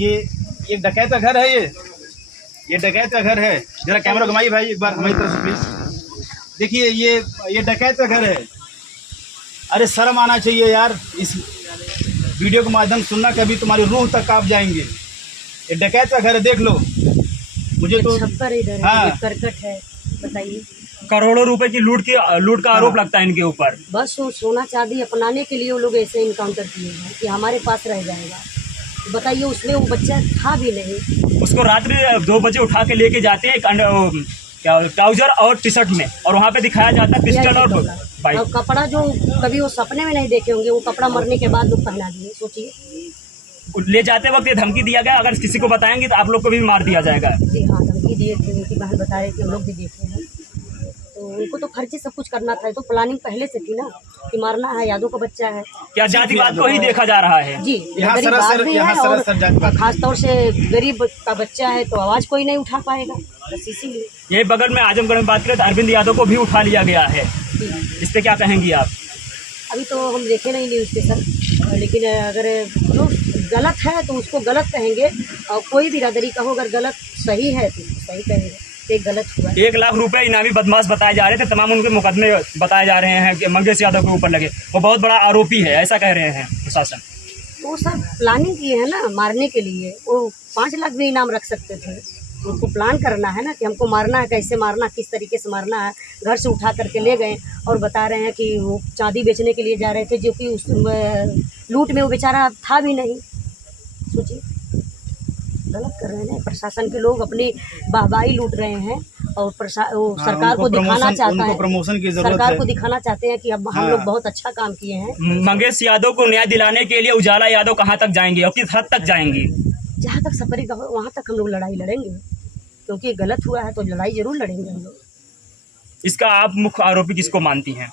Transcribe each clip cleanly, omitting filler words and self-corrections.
ये डकैत का घर है, ये डकैत का घर है। जरा कैमरा घुमाइए भाई एक बार हमारी तरफ से प्लीज। देखिए ये डकैत का घर है। अरे शर्म आना चाहिए यार, इस वीडियो के माध्यम सुनना कभी तुम्हारी रूह तक कांप जाएंगे। ये डकैत का घर है, देख लो। मुझे तो छप्पर इधर है, करकट है, बताइए। करोड़ों रुपए की लूट का आरोप लगता है इनके ऊपर। बस वो सोना चांदी अपनाने के लिए वो लोग ऐसे इनकाउंटर किए हैं कि हमारे पास रह जाएगा। तो बताइए, उसमें वो बच्चा था भी नहीं। उसको रात्रि 2 बजे उठा के लेके जाते हैं ट्राउजर और टी शर्ट में, और वहाँ पे दिखाया जाता है पिस्टल और बाइक। और कपड़ा जो कभी वो सपने में नहीं देखे होंगे, वो कपड़ा मरने के बाद लोग पहना दिए। सोचिए, ले जाते वक्त ये धमकी दिया गया, अगर किसी को बताएंगे तो आप लोग को भी मार दिया जाएगा। जी हाँ, धमकी दिए थे, उनकी बहन बता रहे थे, हम लोग भी देखे हैं। तो उनको तो फर्जी सब कुछ करना था, तो प्लानिंग पहले से थी ना कि मारना है, यादव का बच्चा है। क्या जातिवाद को ही देखा जा रहा है? जी, गरीब भी है और खासतौर से गरीब का बच्चा है, तो आवाज़ कोई नहीं उठा पाएगा, बस इसीलिए। यही बगल में आजमगढ़ में बात करें तो अरविंद यादव को भी उठा लिया गया है, इस पे क्या कहेंगी आप? अभी तो हम देखे नहीं न्यूज़ पे सर, लेकिन अगर जो गलत है तो उसको गलत कहेंगे, और कोई भी बिरादरी का हो अगर गलत सही है तो सही कहेंगे। एक गलत हुआ, 1 लाख रुपए इनामी बदमाश बताए जा रहे थे, तमाम उनके मुकदमे बताए जा रहे हैं कि मंगेश यादव के ऊपर लगे, वो बहुत बड़ा आरोपी है, ऐसा कह रहे हैं प्रशासन। तो सब प्लानिंग किए हैं ना मारने के लिए। वो 5 लाख भी इनाम रख सकते थे। उनको प्लान करना है ना कि हमको मारना है, कैसे मारना, किस तरीके से मारना है। घर से उठा करके ले गए और बता रहे हैं कि वो चांदी बेचने के लिए जा रहे थे, जो कि उस लूट में वो बेचारा था भी नहीं। सोचिए, गलत कर रहे हैं। प्रशासन के लोग अपनी वाहवाही लूट रहे हैं और सरकार को दिखाना चाहता है, प्रमोशन की जरूरत सरकार है। को दिखाना चाहते हैं कि अब हम लोग बहुत अच्छा काम किए हैं। मंगेश यादव को न्याय दिलाने के लिए उजाला यादव कहां तक जाएंगे और किस हद तक जाएंगे? जहाँ तक सफरी का हो वहाँ तक हम लोग लड़ाई लड़ेंगे, क्योंकि गलत हुआ है तो लड़ाई जरूर लड़ेंगे हम लोग। इसका आप मुख्य आरोपी किसको मानती हैं?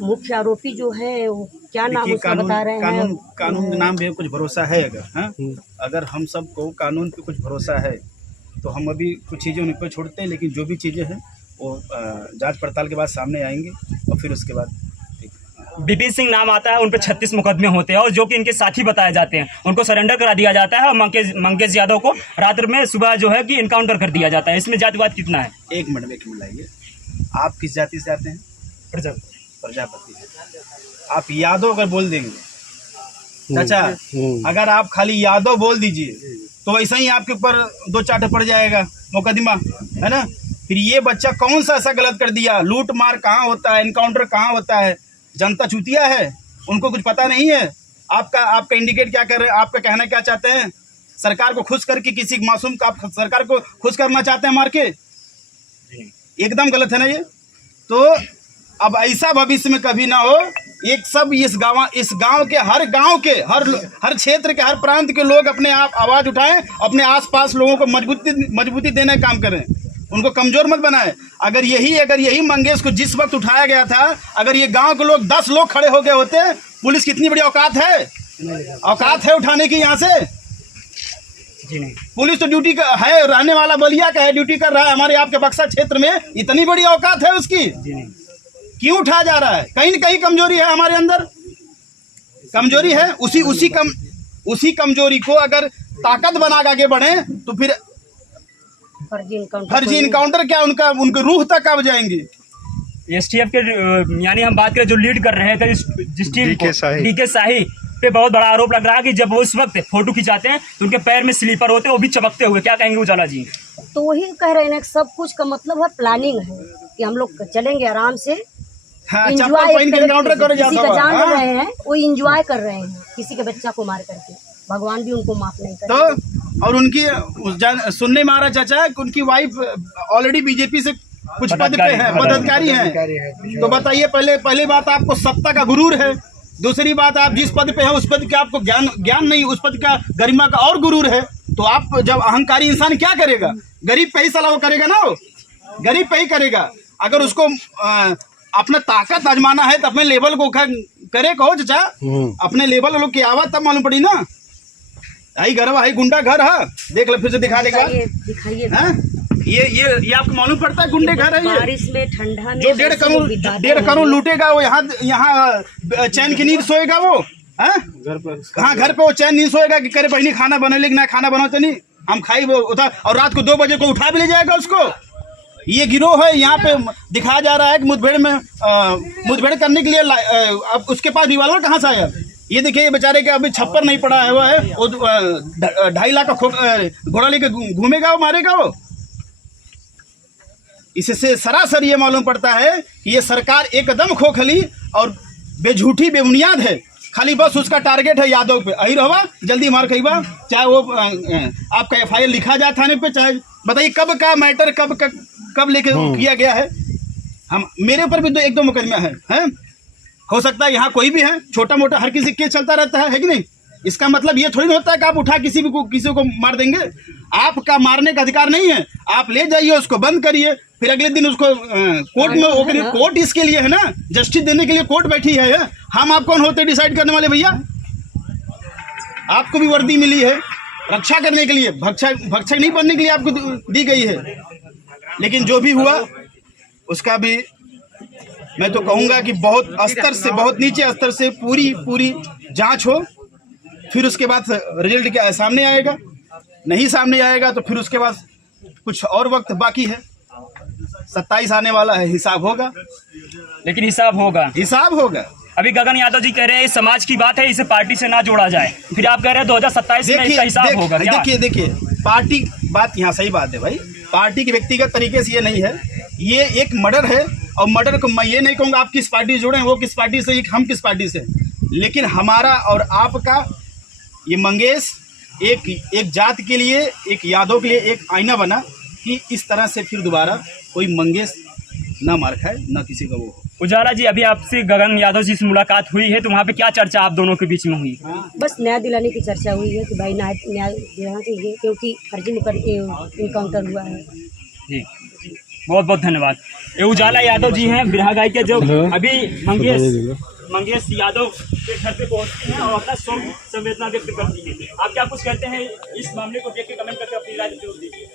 मुख्य आरोपी जो है वो क्या नाम उसका बता रहे हैं? कानून के नाम पे कुछ भरोसा है अगर हम सबको कानून पे कुछ भरोसा है तो हम अभी कुछ चीज़ें उन पर छोड़ते हैं, लेकिन जो भी चीज़ें हैं वो जांच पड़ताल के बाद सामने आएंगी और फिर उसके बाद। विपिन सिंह नाम आता है, उन पर 36 मुकदमे होते हैं और जो कि इनके साथी बताए जाते हैं, उनको सरेंडर करा दिया जाता है और मंगेश यादव को रात में सुबह जो है कि इनकाउंटर कर दिया जाता है। इसमें जातिवाद कितना है? एक मिनट लाइए। आप किस जाति से आते हैं? प्रजापति। आप यादव अगर बोल देंगे चाचा, अगर आप खाली यादव बोल दीजिए तो वैसे ही आपके ऊपर 2 चाटे पड़ जाएगा मुकदमा, है ना। फिर ये बच्चा कौन सा ऐसा गलत कर दिया? लूट मार कहाँ होता है, इनकाउंटर कहाँ होता है? जनता चूतिया है, उनको कुछ पता नहीं है। आपका इंडिकेट क्या कर रहे हैं? आपका कहना क्या चाहते हैं? सरकार को खुश करके किसी मासूम का आप सरकार को खुश करना चाहते हैं मार के? एकदम गलत है ना ये। तो अब ऐसा भविष्य में कभी ना हो। एक सब इस गांव के हर क्षेत्र के हर प्रांत के लोग अपने आप आवाज उठाएं, अपने आसपास लोगों को मजबूती देने का काम करें, उनको कमजोर मत बनाएं। अगर यही मंगेश को जिस वक्त उठाया गया था, अगर ये गांव के लोग 10 लोग खड़े हो गए होते, पुलिस कितनी बड़ी औकात है उठाने की यहाँ से? जी नहीं, पुलिस तो ड्यूटी का है, रहने वाला बलिया का है, ड्यूटी कर रहा है हमारे आपके बक्सर क्षेत्र में, इतनी बड़ी औकात है उसकी? जी नहीं। क्यों उठाया जा रहा है? कहीं न कहीं कमजोरी है हमारे अंदर, कमजोरी है। उसी कमजोरी को अगर ताकत बना के आगे बढ़े तो फिर फर्जी इनकाउंटर क्या उनके रूह तक कब जाएंगे? एसटीएफ के यानी हम बात करें जो लीड कर रहे थे जिस टीम को, डीके शाही पे बहुत बड़ा आरोप लग रहा है कि जब वो उस वक्त फोटो खिंचाते हैं तो उनके पैर में स्लीपर होते हैं, वो भी चमकते हुए। क्या कहेंगे उजाला जी? तो वही कह रहे हैं सब कुछ का मतलब है प्लानिंग है कि हम लोग चलेंगे आराम से, एंजॉय किसी का जान ले रहे हैं, वो एंजॉय कर रहे हैं किसी के बच्चा को मार करके। भगवान भी उनको माफ नहीं करे। तो और उनकी सुनने में आ रहा चाचा कि उनकी वाइफ ऑलरेडी बीजेपी से कुछ पद पे है, पदाधिकारी है। तो बताइए, पहले बात आपको सत्ता का गुरूर है, दूसरी बात आप जिस पद पे है उस पद का आपको ज्ञान नहीं, उस पद का गरिमा का और गुरूर है। तो आप जब अहंकारी इंसान क्या करेगा? गरीब पे ही सलाह वो करेगा ना, वो गरीब पे ही करेगा। अगर उसको अपना ताकत आजमाना है तो अपने लेवल को करे कहो चाचा, अपने लेवल लोग की आवाज तब मालूम पड़ी ना। आई घर है, गुंडा घर है, देख लो फिर से दिखा देगा। दिखाइए ये आपको मालूम पड़ता है गुंडे घर है ये? बारिश में ठंडा में जो 1.5 करोड़ लूटेगा वो यहाँ चैन की नींद सोएगा वो, हाँ कहाँ घर पे वो चैन नहीं सोएगा कि करे बहनी खाना बना, लेकिन ना खाना बनाते नहीं हम खाई वो उठा, और रात को 2 बजे को उठा भी ले जाएगा उसको। ये गिरोह है। यहाँ पे दिखाया जा रहा है कि मुठभेड़ में मुठभेड़ करने के लिए अब उसके पास रिवाल्वर कहाँ से आया। ये देखिए, ये बेचारे के अभी छप्पर नहीं पड़ा है, वो है वो 2.5 लाख का घोड़ा लेके घूमेगा, वो मारेगा वो। इससे सरासर ये मालूम पड़ता है कि ये सरकार एकदम खोखली और बेझूठी बेबुनियाद है। खाली बस उसका टारगेट है यादव पे। अहिर होगा जल्दी मार खइबा, चाहे वो आपका FIR लिखा जाए थाने पे, चाहे बताइए कब का मैटर कब लेके किया गया है। हम मेरे ऊपर भी 1-2 मुकदमा है? हो सकता है यहाँ कोई भी है, छोटा मोटा हर किसी केस चलता रहता है कि नहीं। इसका मतलब ये थोड़ी ना होता है कि आप उठा किसी को मार देंगे। आपका मारने का अधिकार नहीं है। आप ले जाइए, उसको बंद करिए, फिर अगले दिन उसको कोर्ट में वो करिए। कोर्ट इसके लिए है ना, जस्टिस देने के लिए कोर्ट बैठी है। हम आप कौन होते डिसाइड करने वाले भैया? आपको भी वर्दी मिली है रक्षा करने के लिए, भक्षक नहीं बनने के लिए आपको दी गई है। लेकिन जो भी हुआ उसका भी मैं तो कहूँगा कि बहुत स्तर से, बहुत नीचे स्तर से पूरी जांच हो, फिर उसके बाद रिजल्ट क्या सामने आएगा। नहीं सामने आएगा तो फिर उसके बाद कुछ और वक्त बाकी है। 27 आने वाला है, हिसाब होगा। लेकिन हिसाब होगा। अभी गगन यादव जी कह रहे हैं समाज की बात है, इसे पार्टी से ना जोड़ा जाए, फिर आप कह रहे हैं 2027 में इसका हिसाब होगा। देखिए पार्टी बात यहाँ सही बात है भाई, पार्टी के व्यक्तिगत तरीके से ये नहीं है। ये एक मर्डर है, और मर्डर को मैं ये नहीं कहूँगा आप किस पार्टी से जुड़े हैं, वो किस पार्टी से, हम किस पार्टी से। लेकिन हमारा और आपका ये मंगेश एक जात के लिए, एक यादव के लिए एक आईना बना कि इस तरह से फिर दोबारा कोई मंगेश ना मार खाए, ना किसी का वो हो। उजाला जी, अभी आपसे गगन यादव जी से मुलाकात हुई है, तो वहाँ पे क्या चर्चा आप दोनों के बीच में हुई? बस न्याय दिलाने की चर्चा हुई है कि भाई न्याय दिलाना चाहिए, क्योंकि फर्जी इनकाउंटर हुआ है। जी बहुत बहुत धन्यवाद। ये उजाला यादव जी हैं, बिरहा के, जो अभी मंगेश यादव के घर पे पहुंचते हैं और अपना शोक संवेदना व्यक्त करती है। आप क्या कुछ कहते हैं इस मामले को देख के, कमेंट करके अपनी राय जरूर दीजिए।